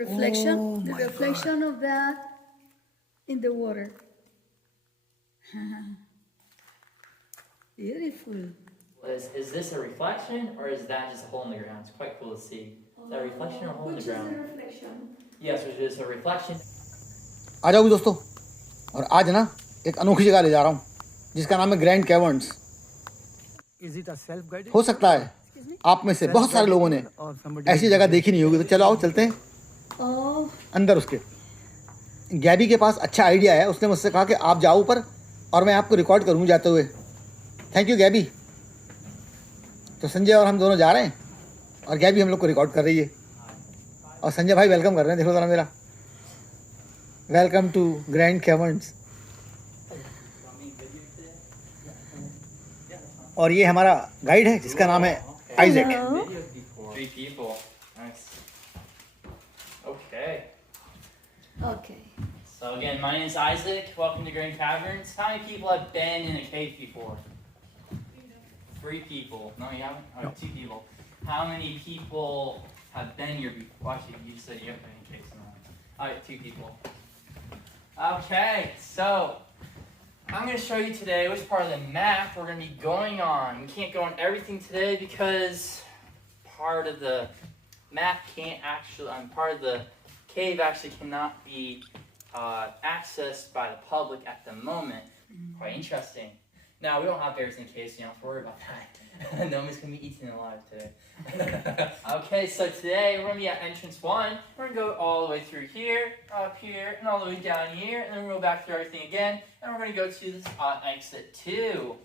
reflection of that in the water. Beautiful. Is this a reflection or is that just a hole in the ground? It's quite cool to see. Is that a reflection or a hole in the ground? Which is the reflection? Yes, which is a reflection. आ जाओ दोस्तों, और आज ना एक अनोखी जगह ले जा रहा हूँ जिसका नाम है ग्रैंड कैवर्न्स। हो सकता है आप में से बहुत सारे लोगों ने ऐसी जगह देखी नहीं होगी, तो चलो आओ चलते हैं अंदर। उसके गैबी के पास अच्छा आइडिया है, उसने मुझसे कहा कि आप जाओ ऊपर और मैं आपको रिकॉर्ड करूँगी जाते हुए। Thank you Gabby. तो संजय और हम दोनों जा रहे हैं और गैबी हम लोग को रिकॉर्ड कर रही है और संजय भाई वेलकम कर रहे हैं। देखो जरा मेरा वेलकम टू ग्रैंड कैवर्न्स। और ये हमारा गाइड है जिसका नाम है Isaac. 3 people. Nice. Okay. So again, my name is Isaac. Welcome to Grand Caverns. How many people have been in a cave before? 3 people. No, you haven't? Oh, 2 people. How many people have been here before? Well, actually, you said you haven't been in caves. No. Alright, 2 people. Okay, so I'm going to show you today which part of the map we're going to be going on. We can't go on everything today because part of the map can't actually, part of the cave actually cannot be accessed by the public at the moment. Quite interesting. Now, we don't have bears in the cave, so you don't have to worry about that. Nobody's going to be eaten alive today. Okay, so today we're going to be at entrance 1. We're going to go all the way through here, up here, and all the way down here, and then we'll go back through everything again, and we're going to go to this exit 2.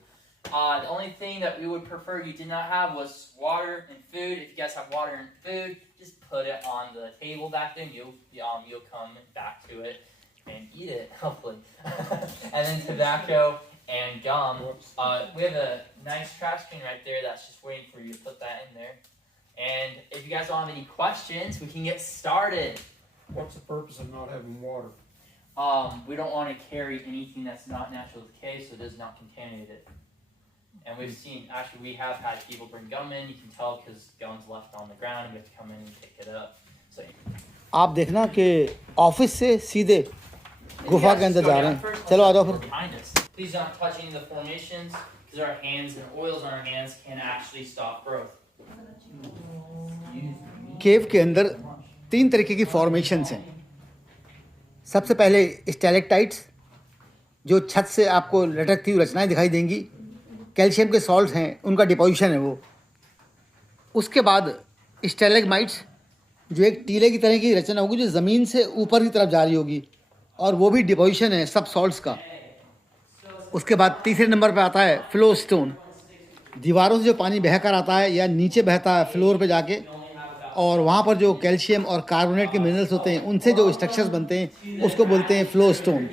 The only thing that we would prefer you did not have was water and food. If you guys have water and food, just put it on the table back there, and you'll come back to it and eat it, hopefully. And then tobacco and gum. We have a nice trash can right there that's just waiting for you to put that in there. And if you guys don't have any questions, we can get started. What's the purpose of not having water? We don't want to carry anything that's not natural to the cave, so it does not contaminate it. And we've seen, actually, we have had people bring gum in. You can tell because gum's left on the ground, and we have to come in and pick it up. So आप देखना कि office से सीधे गुफा के अंदर जा रहे हैं। चलो आ जाओ फिर। Please don't touch any of the formations because our hands and oils on our hands can actually stop growth. केव के अंदर 3 तरीके की फॉर्मेशंस हैं। सबसे पहले स्टैलेक्टाइट्स, जो छत से आपको लटकती हुई रचनाएं दिखाई देंगी, कैल्शियम के सॉल्ट हैं, उनका डिपोजिशन है वो। उसके बाद स्टैलेग्माइट्स, जो एक टीले की तरह की रचना होगी जो ज़मीन से ऊपर की तरफ जा रही होगी, और वो भी डिपोजिशन है सब सॉल्ट्स का। उसके बाद तीसरे नंबर पे आता है फ्लोस्टोन, दीवारों से जो पानी बहकर आता है या नीचे बहता है फ्लोर पे जाके, और वहाँ पर जो कैल्शियम और कार्बोनेट के मिनरल्स होते हैं उनसे जो स्ट्रक्चर्स बनते हैं उसको बोलते हैं फ्लोस्टोन।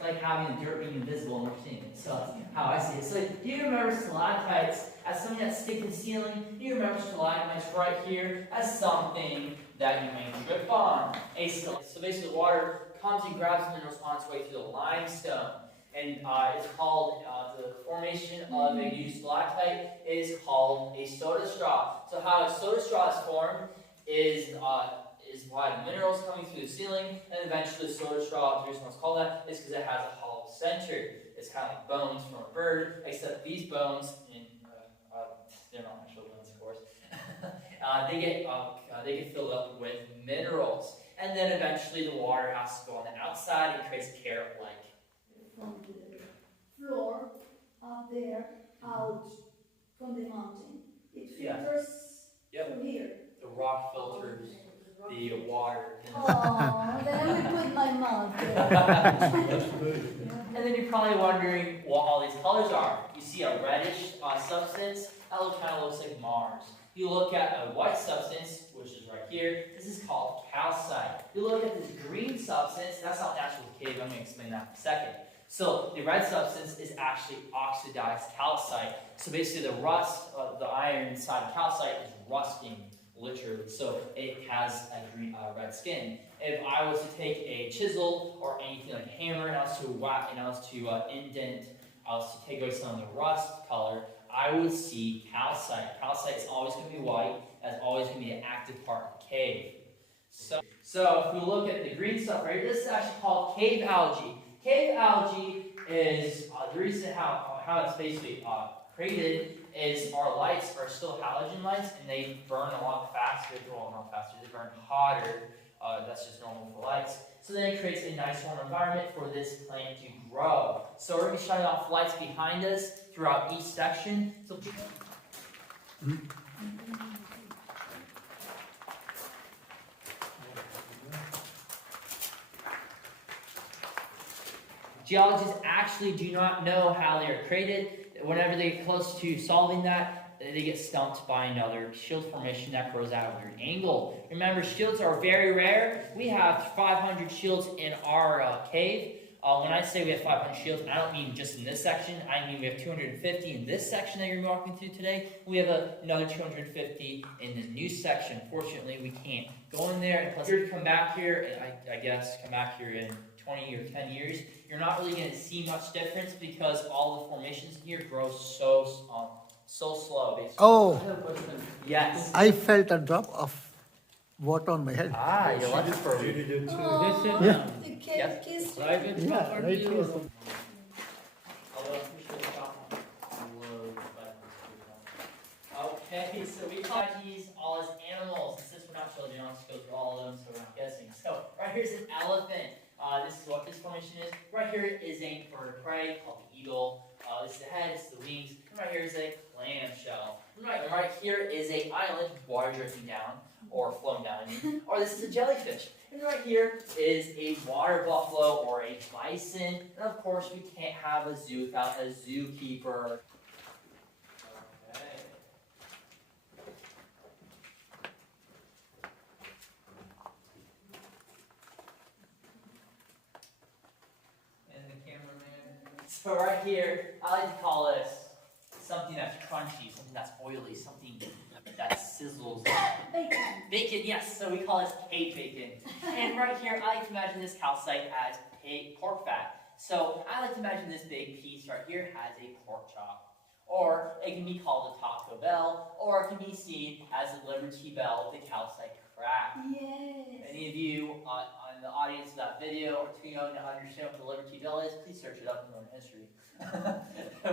It's like having the dirt being invisible and we're seeing it. So that's how I see it. So do you remember stalactites as something that sticks to the ceiling? Do you remember stalagmites right here as something that you may trip on? So basically the water comes and grabs minerals on its way through the limestone. And it's called, the formation of a new stalactite is called a soda straw. So how a soda straw is formed is why the minerals coming through the ceiling, and eventually the soda straw, the reason why it's called that is because it has a hollow center. It's kind of like bones from a bird, except these bones, they're not actual bones, of course, they get filled up with minerals. And then eventually the water has to go on the outside and creates a carrot-like. From the floor up there, out from the mountain. It filters from here. The rock filters the water. Oh, then I would put my mouth there. And then you're probably wondering what all these colors are. You see a reddish substance, that kind of looks like Mars. You look at a white substance, which is right here, this is called calcite. You look at this green substance, that's not natural cave, I'm going to explain that in a second. So the red substance is actually oxidized calcite. So basically the rust, the iron inside of calcite is rusting. Literally, so it has a red skin. if I was to take a chisel or anything like a hammer and I was to whack and I was to indent, I was to take away some of the rust color, I would see calcite. Calcite is always going to be white. That's always going to be an active part of the cave. So if we look at the green stuff right here, this is actually called cave algae. Cave algae is the reason how it's basically created is our lights are still halogen lights and they burn a lot faster. Well, not faster, they burn hotter. That's just normal for lights. So then it creates a nice warm environment for this plant to grow. So we're going to be shutting off lights behind us throughout each section. So geologists actually do not know how they are created. Whenever they get close to solving that, they get stumped by another shield formation that grows out of a weird angle. Remember, shields are very rare. We have 500 shields in our cave. When I say we have 500 shields, I don't mean just in this section. I mean we have 250 in this section that you're walking through today. We have another 250 in the new section. Fortunately, we can't go in there. And plus, if you come back here, I guess come back here in 20 or 10 years, you're not really going to see much difference because all the formations here grow so slow, basically. Oh, yes. I felt a drop of water on my head. Ah, you're lucky for She did it too. Oh, Yeah. the cave Yes. kiss. Yeah, right here. Okay, so we call these all as animals. Since we're not children, I'll just go through all of them, so we're not guessing. So, right here's an elephant. This is what this formation is. Right here is a bird of prey called the eagle. This is the head, this is the wings. And right here is a clamshell. And right here is an island with water dripping down, or flowing down, I mean. Or this is a jellyfish. And right here is a water buffalo or a bison. And of course, we can't have a zoo without a zookeeper. Okay. And the cameraman. So right here, I like to call this something that's crunchy, something that's oily, something that sizzles. Bacon. Bacon, yes, so we call this cave bacon. And right here, I like to imagine this calcite as pork fat. So I like to imagine this big piece right here has a pork chop. Or it can be called a Taco Bell, or it can be seen as a Liberty Bell, the calcite crack. Yes. Any of you on the audience of that video or too young to understand what the Liberty Bell is, please search it up and learn history.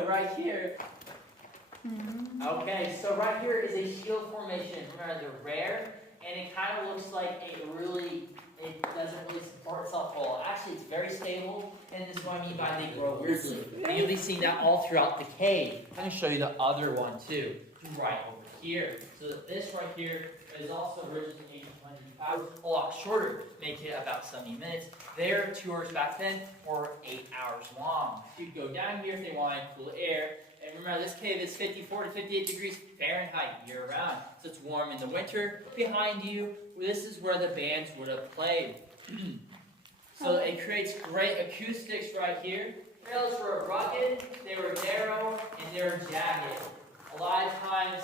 Right here. Okay, so right here is a shield formation. Remember, they're rare, and it kind of looks like it doesn't really support itself well. Actually, it's very stable, and this is what I mean by they grow weirdly. And you'll be seeing that all throughout the cave. I'm going to show you the other one too, right over here. So this right here is also originally 1800 a lot shorter, making it about 70 minutes. Their tours back then were 8 hours long. You'd go down here if they wanted cool air. And remember, this cave is 54 to 58 degrees Fahrenheit year-round, so it's warm in the winter. Behind you, this is where the bands would have played. So it creates great acoustics right here. Rails were rugged, they were narrow, and they were jagged. A lot of times,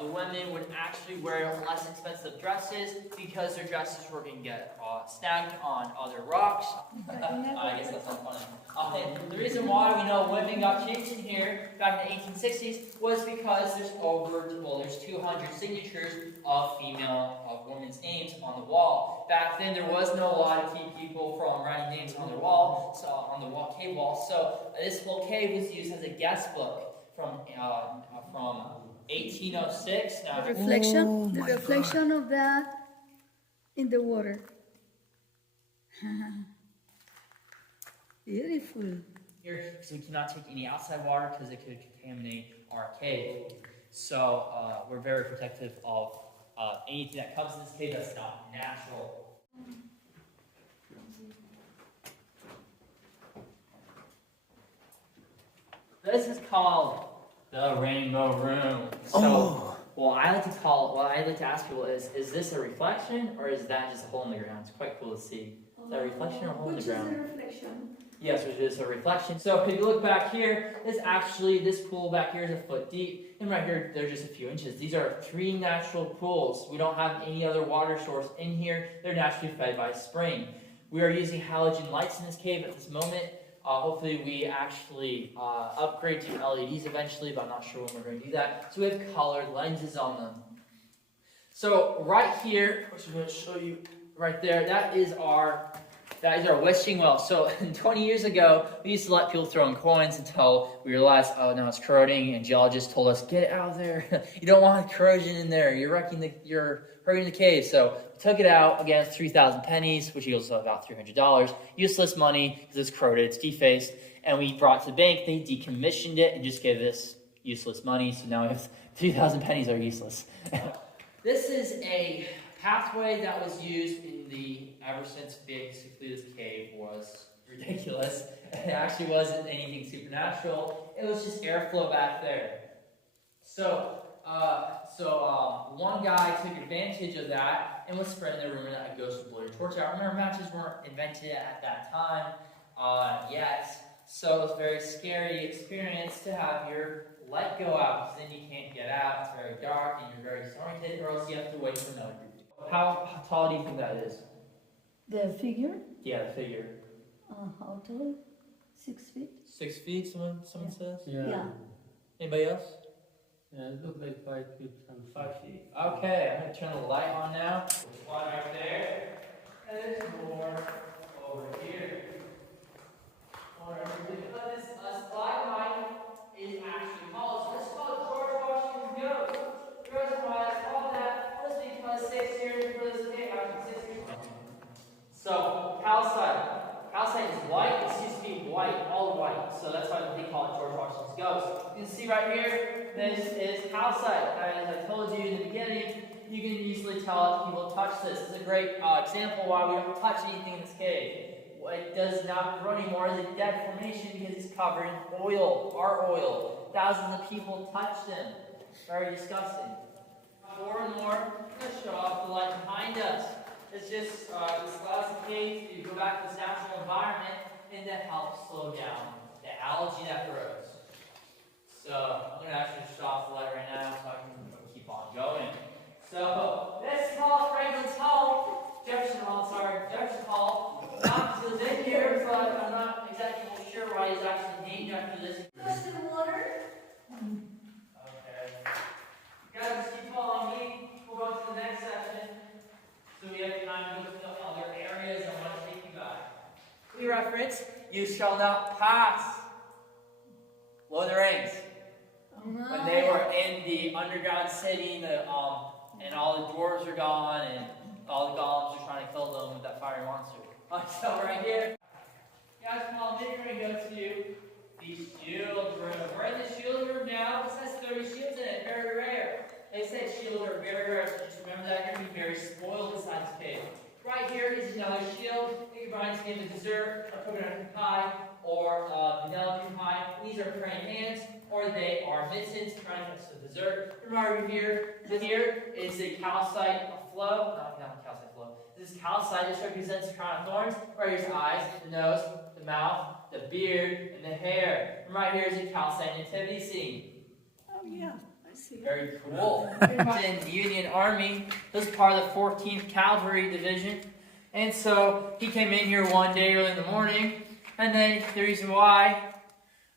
the women would actually wear less expensive dresses because their dresses were going to get snagged on other rocks. I guess that's not funny. The reason why we know women got changed in here back in the 1860s was because there's 200 signatures of women's names on the wall. Back then, there was no law to keep people from writing names on their wall, cave wall. So this whole cave was used as a guest book from 1806. Now, The reflection of that in the water. Beautiful. here, so we cannot take any outside water because it could contaminate our cave. So we're very protective of anything that comes in this cave that's not natural. This is called the Rainbow Room. So, what I like to ask people is this a reflection or is that just a hole in the ground? It's quite cool to see. that reflection or hole in the Which ground? is a reflection. Yes, which is a reflection. So if you look back here, this pool back here is a foot deep, and right here they're just a few inches. These are 3 natural pools. We don't have any other water source in here. They're naturally fed by spring. We are using halogen lights in this cave at this moment. Hopefully we actually upgrade to LEDs eventually, but I'm not sure when we're going to do that. So we have colored lenses on them. So right here, which I'm going to show you right there, that is our wishing well. So 20 years ago, we used to let people throw in coins until we realized, oh, now it's corroding, and geologists told us, get it out of there. You don't want corrosion in there. You're hurting the cave. So we took it out. Again, it's 3,000 pennies, which equals about $300. Useless money because it's corroded, it's defaced. And we brought it to the bank. They decommissioned it and just gave us useless money. So now we have 3,000 pennies are useless. This is a pathway that was used ever since basically this cave was ridiculous. It actually wasn't anything supernatural. It was just airflow back there. So one guy took advantage of that and was spreading the rumor that a ghost would blow your torch out. Remember, matches weren't invented at that time yet. So it was a very scary experience to have your light go out, because then you can't get out. It's very dark and you're very disoriented, or else you have to wait for another group. How tall do you think that is? The figure? Yeah, the figure. How tall? 6 feet? 6 feet, someone says? Yeah. Anybody else? Yeah, it looked like 5 feet. 5 feet. Okay, I'm going to turn the light on now. There's one right there. And there's more over here. But this stalagmite is actually called, so this is called George Washington's ghost. The reason why it's called that was because 6 years before this came, actually 6 years. So, calcite. Calcite is white. This used to be white, all white. So that's why they call it George Washington's ghost. You can see right here, this is calcite. As I told you in the beginning, you can easily tell if people touch this. This is a great example why we don't touch anything in this cave. It does not grow anymore. It's a dead formation because it's covered in oil, our oil. Thousands of people touch them. Very disgusting. More and more, I'm going to show off the light behind us. It's just, this allows the cave to go back to its natural environment and to help slow down the algae that grows. So, I'm going to actually show off the light right now so I can keep on going. So, this is called Franklin's home. Jefferson Hall. He was in here, but I'm not exactly sure why he's actually named after this. Just the water? Okay. You guys just keep following me. We'll go to the next section. So we have time to go to the other areas I want to take you by. We reference, you shall not pass. Lord of the Rings. When they were in the underground city, and all the dwarves are gone, and all the golems are trying to kill them with that fiery monster. So right here, you guys follow me, we're going to go to the shield room. We're in the shield room now. This has 30 shields in it, very rare. They said shields are very rare, so just remember that you're going to be very spoiled inside this cave. Right here is another shield. It reminds me of a dessert, a coconut pie, or vanilla cream pie. These are praying hands, or they are mittens trying to touch the dessert. Remember here is the calcite flow. Not calcite flow. This calcite just represents the crown of thorns. Right here's the eyes, the nose, the mouth, the beard, and the hair. And right here is the calcite nativity scene. Oh yeah, I see. Very cool. In the Union Army, this is part of the 14th Cavalry Division. And so he came in here one day early in the morning, and then the reason why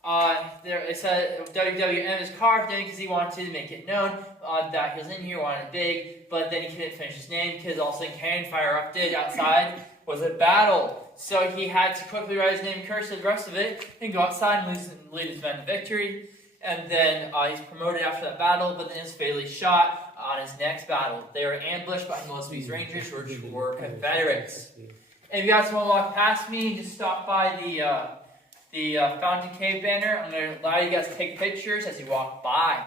it said WWM is carved in because he wanted to make it known that he was in here, wanted it big, but then he couldn't finish his name because all of a sudden cannon fire erupted outside was a battle. So he had to quickly write his name and curse the rest of it and go outside and lead his men to victory. And then he's promoted after that battle, but then is fatally shot on his next battle. They were ambushed by most of these Rangers, which were Confederates. And if you guys want to walk past me, just stop by the Fountain Cave banner. I'm going to allow you guys to take pictures as you walk by.